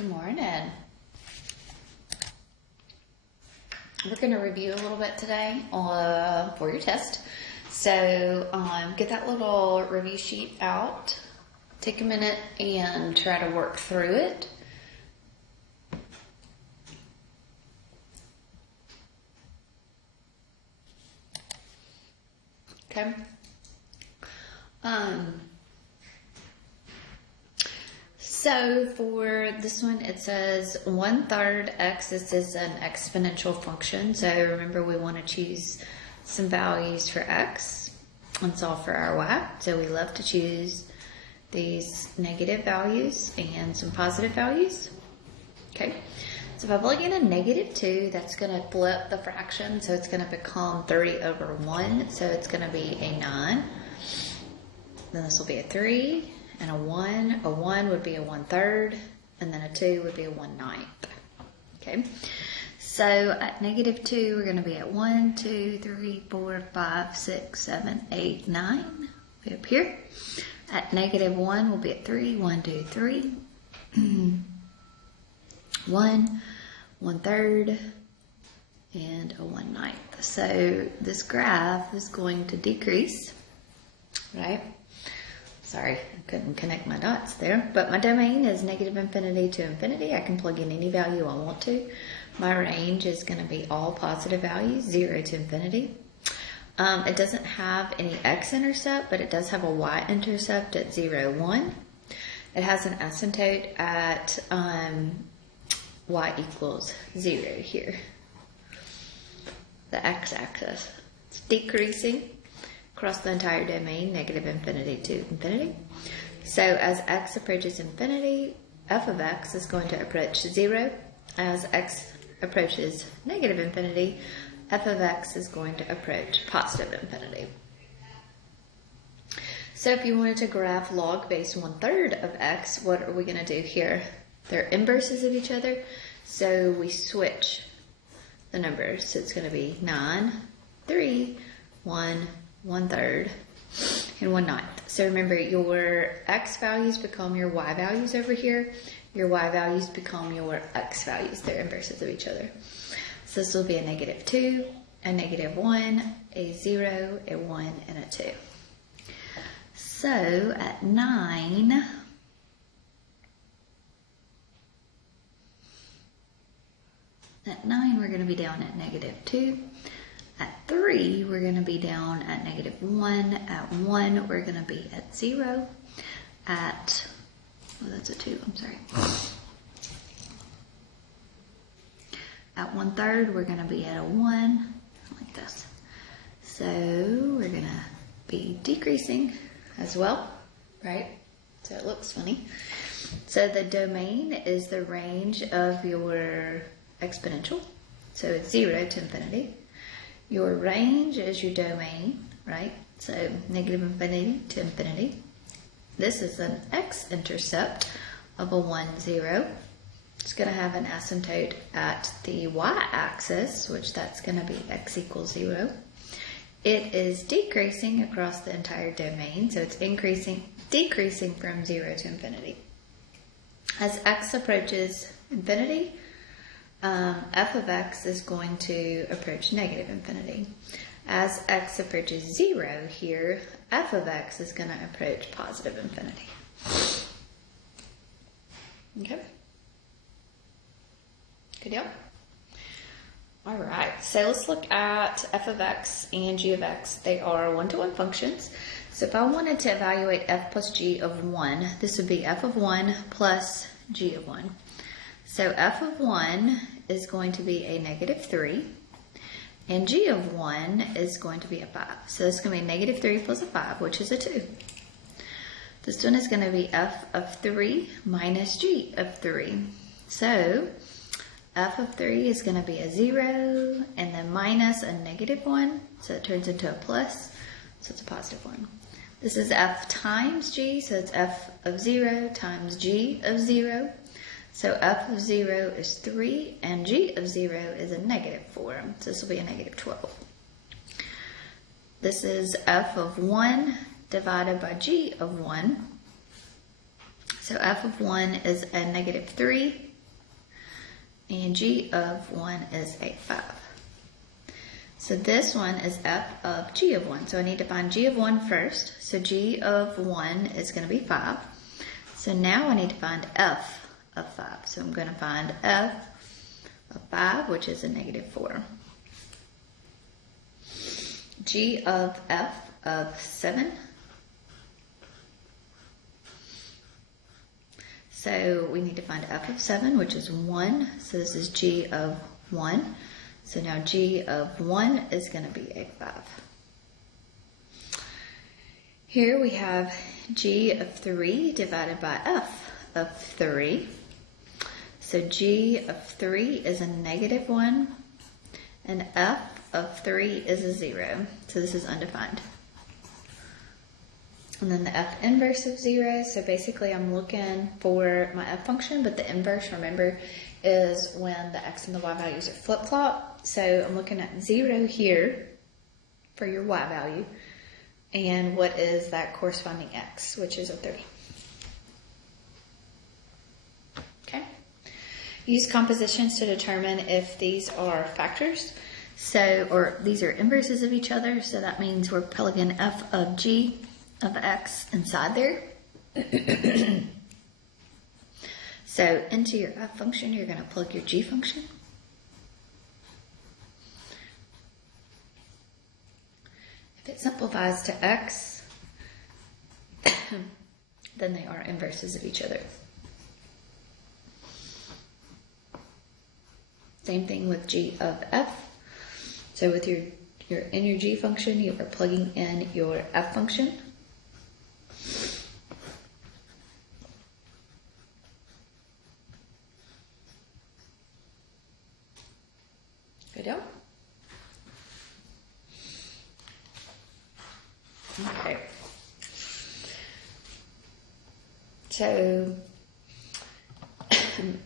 Good morning. We're going to review a little bit today for your test. So get that little review sheet out. Take a minute and try to work through it. Okay. So for this one, it says 1/3 x. This is an exponential function. So remember, we want to choose some values for x and solve for our y. So we love to choose these negative values and some positive values. Okay. So if I plug in a -2, that's going to flip the fraction. So it's going to become 30/1. So it's going to be a 9. Then this will be a 3. And a 1. A 1 would be a 1/3, and then a 2 would be a 1/9. Okay, so at -2, we're going to be at 1, 2, 3, 4, 5, 6, 7, 8, 9. Be up here. At -1, we'll be at 3, 1, 2, 3. 1, 1/3, and a 1/9. So this graph is going to decrease, right? Sorry, I couldn't connect my dots there. But my domain is -infinity to infinity. I can plug in any value I want to. My range is going to be all positive values, 0 to infinity. It doesn't have any x-intercept, but it does have a y-intercept at 0, 1. It has an asymptote at y equals 0 here. The x-axis. It's decreasing across the entire domain, -infinity to infinity. So as x approaches infinity, f of x is going to approach 0. As x approaches -infinity, f of x is going to approach positive infinity. So if you wanted to graph log base 1/3 of x, what are we going to do here? They're inverses of each other, so we switch the numbers. So it's going to be 9, 3, 1, 1/3, and 1/9. So remember, your x values become your y values over here. Your y values become your x values. They're inverses of each other. So this will be a -2, a -1, a 0, a 1, and a 2. So at 9, we're going to be down at -2. At 3, we're going to be down at -1. At 1, we're going to be at 0. At, oh, that's a 2, I'm sorry. At 1/3, we're going to be at a 1, like this. So we're going to be decreasing as well, right? So it looks funny. So the domain is the range of your exponential. So it's 0 to infinity. Your range is your domain, right? So -infinity to infinity. This is an x-intercept of a 1, 0. It's going to have an asymptote at the y-axis, which that's going to be x equals 0. It is decreasing across the entire domain, so it's decreasing from 0 to infinity. As x approaches infinity, f of x is going to approach -infinity. As x approaches 0 here, f of x is going to approach positive infinity. Okay? Good deal? All right, so let's look at f of x and g of x. They are one-to-one functions. So if I wanted to evaluate f plus g of 1, this would be f of 1 plus g of 1. So f of 1 is going to be a -3, and g of 1 is going to be a 5. So it's going to be -3 plus a 5, which is a 2. This one is going to be f of 3 minus g of 3. So f of 3 is going to be a 0, and then minus a -1, so it turns into a plus, so it's a positive 1. This is f times g, so it's f of 0 times g of 0. So f of 0 is 3, and g of 0 is a -4, so this will be a -12. This is f of 1 divided by g of 1. So f of 1 is a -3, and g of 1 is a 5. So this one is f of g of 1. So I need to find g of 1 first. So g of 1 is going to be 5. So now I need to find f of 5. So I'm going to find f of 5, which is a -4. G of f of 7. So we need to find f of 7, which is 1. So this is g of 1. So now g of 1 is going to be a 5. Here we have g of 3 divided by f of 3. So g of 3 is a -1, and f of 3 is a 0. So this is undefined. And then the f inverse of 0. So basically I'm looking for my f function, but the inverse, remember, is when the x and the y values are flip-flop. So I'm looking at 0 here for your y value. And what is that corresponding x, which is a 3. Okay. Use compositions to determine if these are factors. So, or these are inverses of each other. So that means we're plugging f of g of x inside there. So into your f function, you're going to plug your g function. If it simplifies to x, then they are inverses of each other. Same thing with g of f. So with your in your g function, you are plugging in your f function. Good job. Okay. So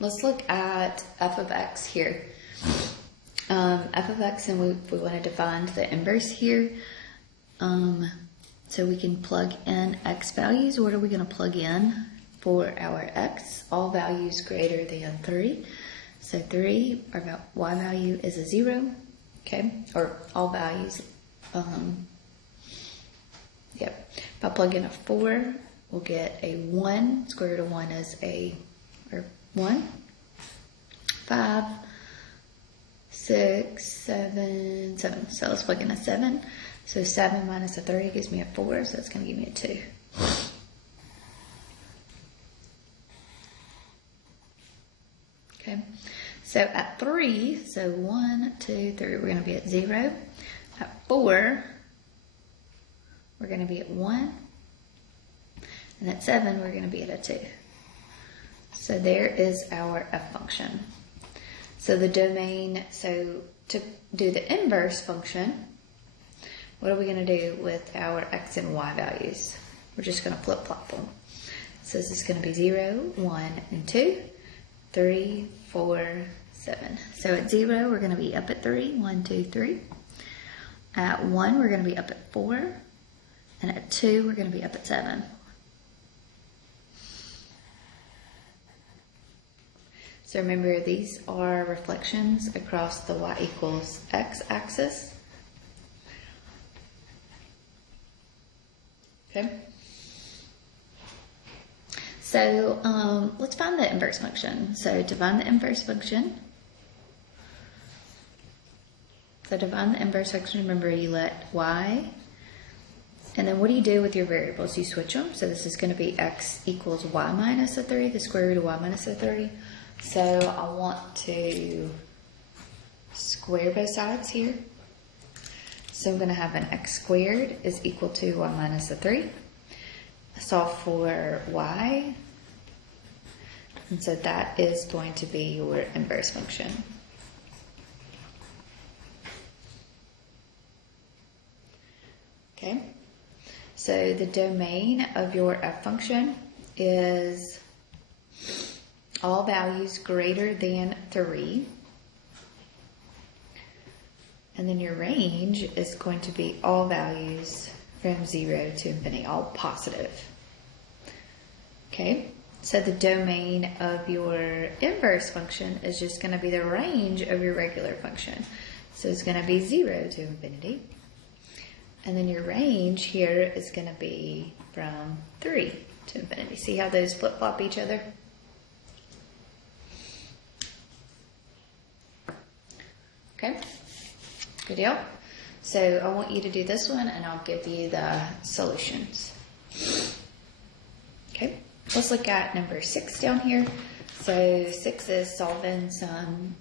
let's look at f of x here. F of x, and we want to define the inverse here. So we can plug in x values. What are we going to plug in for our x? All values greater than 3. So 3, our y value is a 0. Okay, or all values. Yep. If I plug in a 4, we'll get a 1. Square root of 1 is 1. 5, 6, 7, 7. So let's plug in a 7. So 7 minus a 3 gives me a 4, so it's going to give me a 2. Okay. So at 3, so 1, 2, 3, we're going to be at 0. At 4, we're going to be at 1. And at 7, we're going to be at a 2. So there is our f function. So the domain, so to do the inverse function, what are we going to do with our x and y values? We're just going to flip-flop them. So this is going to be 0, 1, and 2, 3, 4, 7. So at 0, we're going to be up at 3, 1, 2, 3. At 1, we're going to be up at 4. And at 2, we're going to be up at 7. So remember, these are reflections across the y equals x axis. Okay. So let's find the inverse function. So to find the inverse function, remember you let y, and then what do you do with your variables? You switch them. So this is going to be x equals y minus a 3, the square root of y minus a 3. So I want to square both sides here. So I'm going to have an x squared is equal to y minus a 3. Solve for y. And so that is going to be your inverse function. Okay. So the domain of your f function is all values greater than 3. And then your range is going to be all values from 0 to infinity, all positive. Okay, So the domain of your inverse function is just going to be the range of your regular function. So it's going to be 0 to infinity. And then your range here is going to be from 3 to infinity. See how those flip-flop each other? Okay, good deal. So I want you to do this one and I'll give you the solutions. Okay, let's look at number 6 down here. So 6 is solving some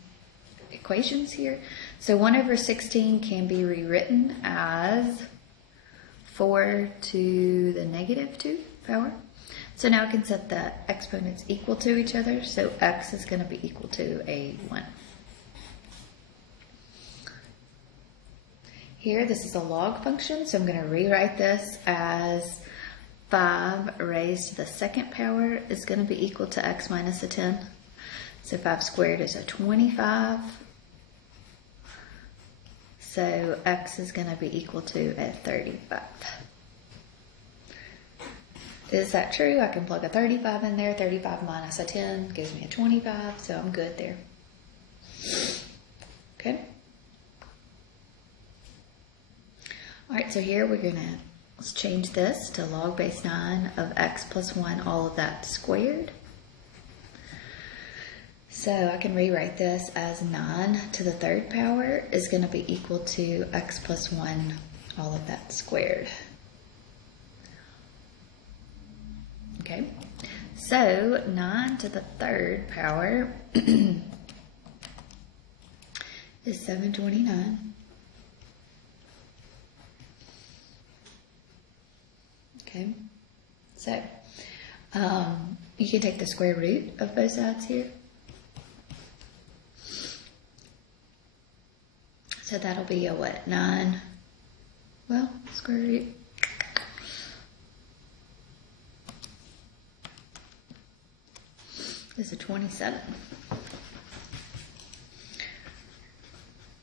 equations here. So 1 over 16 can be rewritten as 4 to the negative 2 power. So now I can set the exponents equal to each other. So x is going to be equal to a 1. Here, this is a log function, so I'm going to rewrite this as 5 raised to the second power is going to be equal to x minus a 10. So 5 squared is a 25. So x is going to be equal to a 35. Is that true? I can plug a 35 in there. 35 minus a 10 gives me a 25, so I'm good there. Okay. All right, so here let's change this to log base 9 of x plus 1, all of that squared. So I can rewrite this as 9 to the third power is going to be equal to x plus 1, all of that squared. Okay, so 9 to the third power is 729. Okay, so you can take the square root of both sides here. So that'll be a what? 9, well, square root. Is a 27.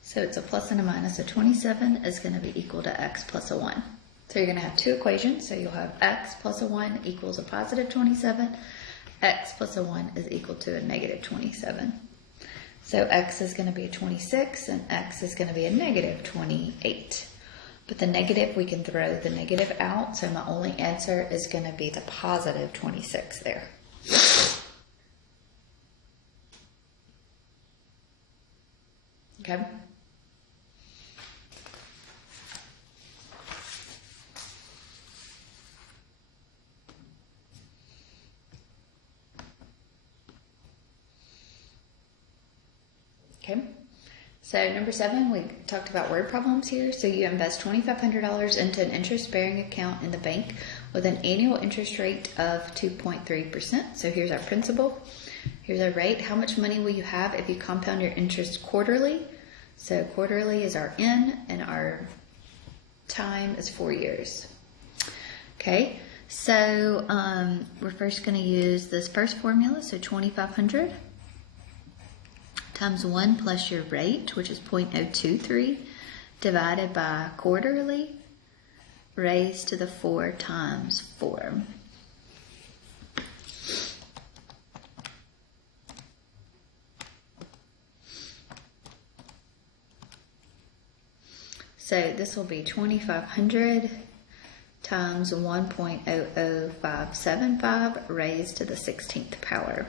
So it's a plus and a minus. So 27 is going to be equal to x plus a 1. So you're going to have two equations. So you'll have x plus a 1 equals a positive 27. X plus a 1 is equal to a negative 27. So x is going to be a 26 and x is going to be a negative 28. But the negative, we can throw the negative out. So my only answer is going to be the positive 26 there. Okay. Okay, so number 7, we talked about word problems here. So you invest $2,500 into an interest-bearing account in the bank with an annual interest rate of 2.3%. So here's our principal. Here's our rate. How much money will you have if you compound your interest quarterly? So quarterly is our N and our time is 4 years. Okay, so we're first going to use this first formula. So 2,500 times 1 plus your rate, which is 0.023, divided by quarterly, raised to the 4 times 4. So this will be 2,500 times 1.00575 raised to the 16th power.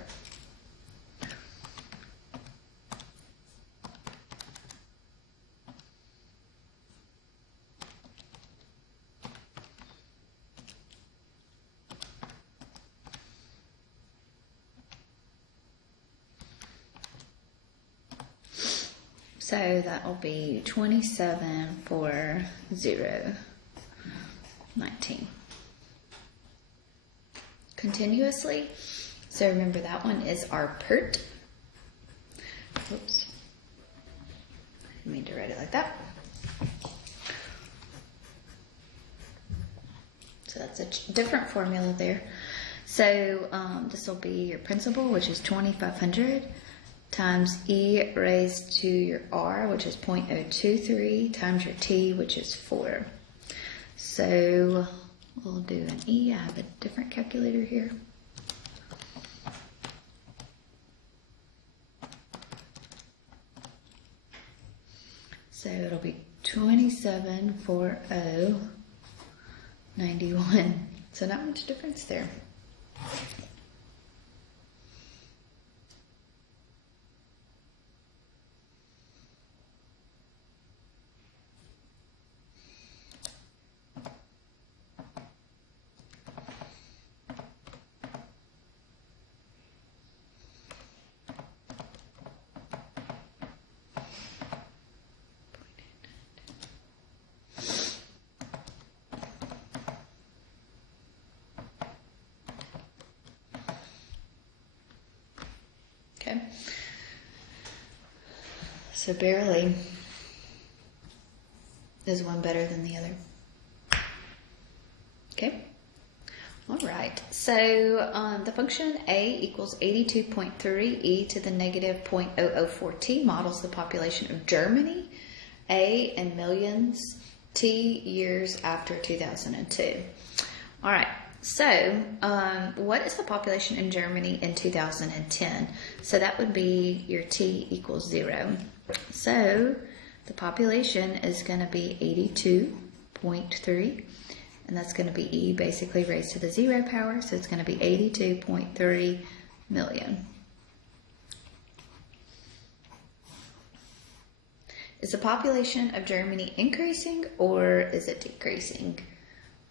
So that will be 27,419. Continuously. So remember that one is our PERT. Oops. I didn't mean to write it like that. So that's a different formula there. So this will be your principal, which is 2,500. Times E raised to your R, which is 0.023, times your T, which is 4. So we'll do an E. I have a different calculator here. So it'll be 274091. So not much difference there. Okay, so barely is one better than the other. Okay, all right, so the function a equals 82.3 e to the negative 0.004t models the population of Germany, a in millions, t years after 2002. All right. So, what is the population in Germany in 2010? So that would be your t equals 0. So, the population is going to be 82.3, and that's going to be e basically raised to the 0 power, so it's going to be 82.3 million. Is the population of Germany increasing or is it decreasing?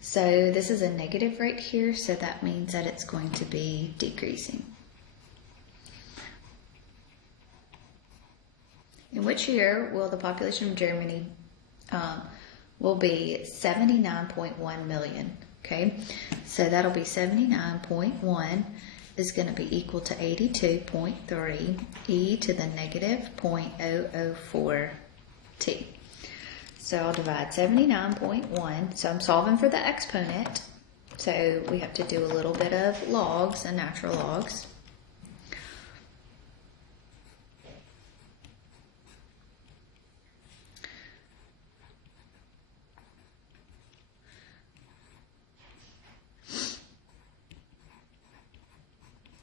So this is a negative right here, so that means that it's going to be decreasing. In which year will the population of Germany will be 79.1 million? Okay, so that'll be 79.1 is going to be equal to 82.3 e to the negative 0.004 t. So I'll divide 79.1. So I'm solving for the exponent. So we have to do a little bit of logs and natural logs.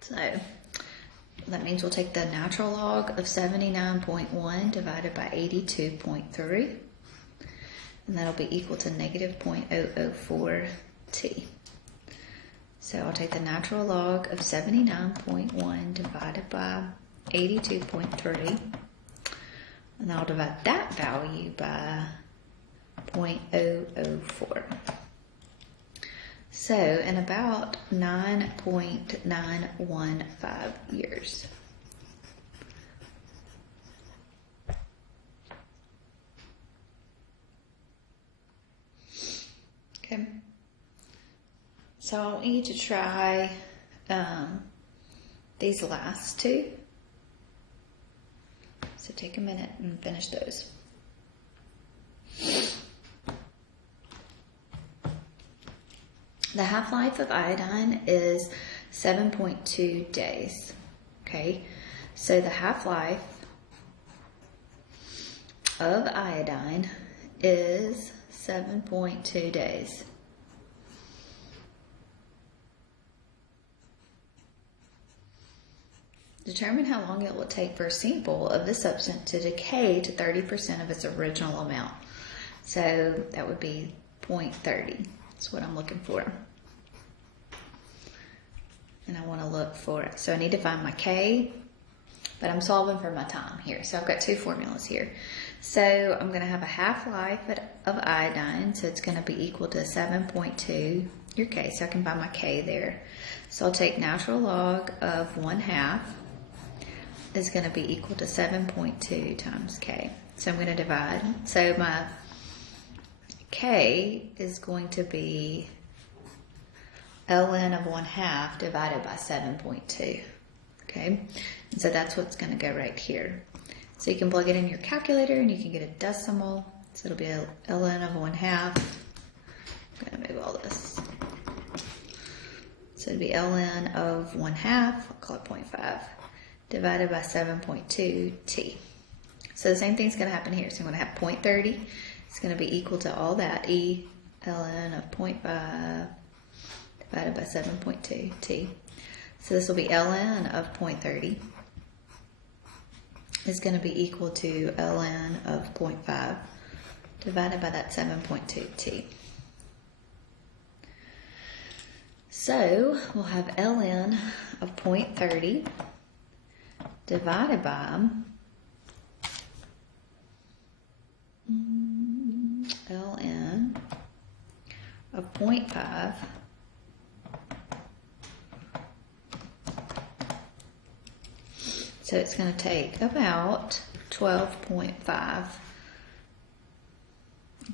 So that means we'll take the natural log of 79.1 divided by 82.3. And that'll be equal to negative 0.004 t. So I'll take the natural log of 79.1 divided by 82.3, and I'll divide that value by 0.004. So in about 9.915 years. Okay, so I want you to try these last two. So take a minute and finish those. The half-life of iodine is 7.2 days. Okay, so the half-life of iodine is 7.2 days. Determine how long it will take for a sample of the substance to decay to 30% of its original amount. So that would be 0.30. That's what I'm looking for. And I want to look for it. So I need to find my K, but I'm solving for my time here. So I've got two formulas here. So I'm going to have a half-life of iodine, so it's going to be equal to 7.2, your K, so I can find my K there. So I'll take natural log of 1/2 is going to be equal to 7.2 times K. So I'm going to divide. So my K is going to be ln of 1/2 divided by 7.2. Okay, and so that's what's going to go right here. So you can plug it in your calculator and you can get a decimal. So it'll be a ln of 1/2. I'm going to move all this. So it'll be ln of 1/2, I'll call it 0.5, divided by 7.2 t. So the same thing's going to happen here. So I'm going to have 0.30. It's going to be equal to all that, e ln of 0.5 divided by 7.2 t. So this will be ln of 0.30 is going to be equal to ln of 0.5 divided by that 7.2t. So we'll have ln of 0.30 divided by ln of 0.5 so it's going to take about 12.5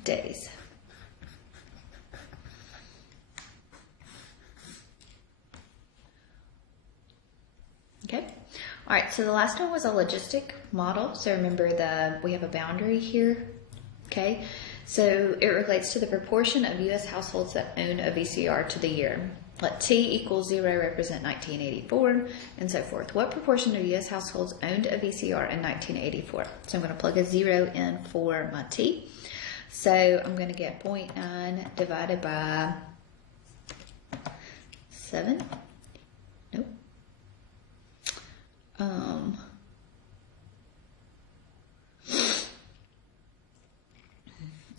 days. Okay. All right, so the last one was a logistic model. So remember we have a boundary here. Okay. So it relates to the proportion of U.S. households that own a VCR to the year. Let T equals 0 represent 1984 and so forth. What proportion of U.S. households owned a VCR in 1984? So I'm going to plug a 0 in for my T. So I'm going to get 0.9 divided by 7. Nope.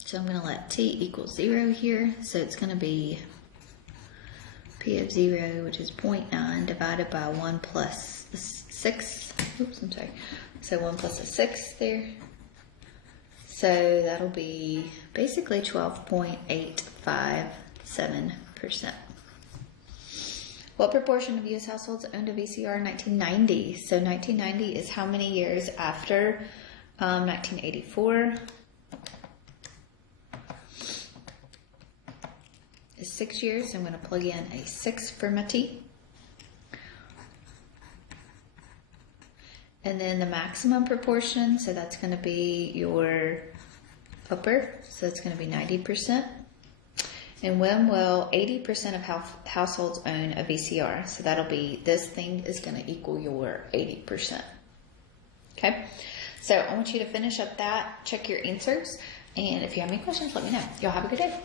So I'm going to let T equal 0 here. So it's going to be P of 0, which is 0.9 divided by 1 plus 6. Oops, I'm sorry. So 1 plus a 6 there. So that'll be basically 12.857%. What proportion of U.S. households owned a VCR in 1990? So 1990 is how many years after 1984? Is 6 years. So I'm going to plug in a 6 for my T. And then the maximum proportion, so that's going to be your upper, so it's going to be 90%. And when will 80% of households own a VCR? So that'll be, this thing is going to equal your 80%. Okay, so I want you to finish up that, check your answers, and if you have any questions, let me know. Y'all have a good day.